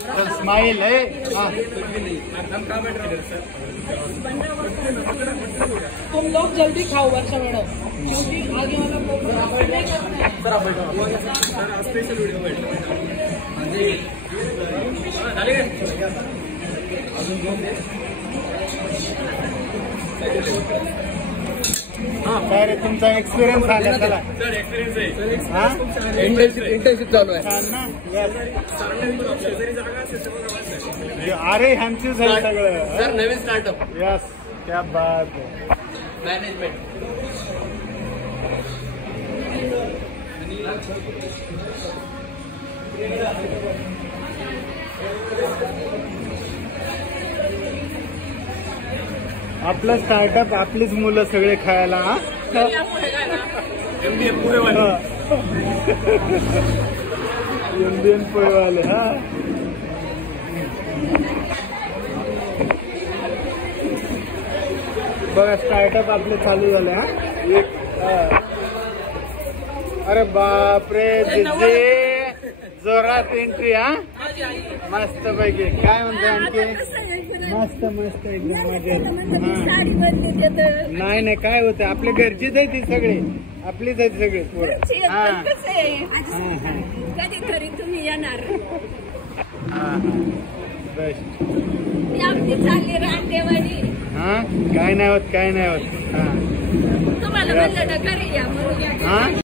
Smile है तुम लोग जल्दी खाओ वर्षा मैडम, क्योंकि आगे वाला स्पेशल वीडियो काय रे तुमचा एक्सपिरियन्स सांगा चला. सर एक्सपिरियन्स आहे. हा इंटर्नशिप चालू आहे. छान ना. अरे ह्यांचीच आहे सगळं. सर नवीन स्टार्टअप. यस क्या बात है. मॅनेजमेंट. आपलं स्टार्टअप आपलीच मुलं सगळे खायला. हा MBA पुढे वाले. इंडियन पोहेवाले. हा बघा स्टार्टअप आपले चालू झाले. हा एक अरे बापरे जिजे जोरात एंट्री. हा मस्त पैकी. काय म्हणते आणखी. मस्त मस्त एकदम मजेत. नाही नाही काय होतं आपल्या घरचीच आहे ती सगळे आपलीच आहेत सगळे पोरं. कधीतरी तुम्ही येणार. बेस्ट. चालली रानदेवाडी. हा काय नाही होत काय नाही होत. हा तुम्हाला म्हणलं ना घरी या म्हणून. हा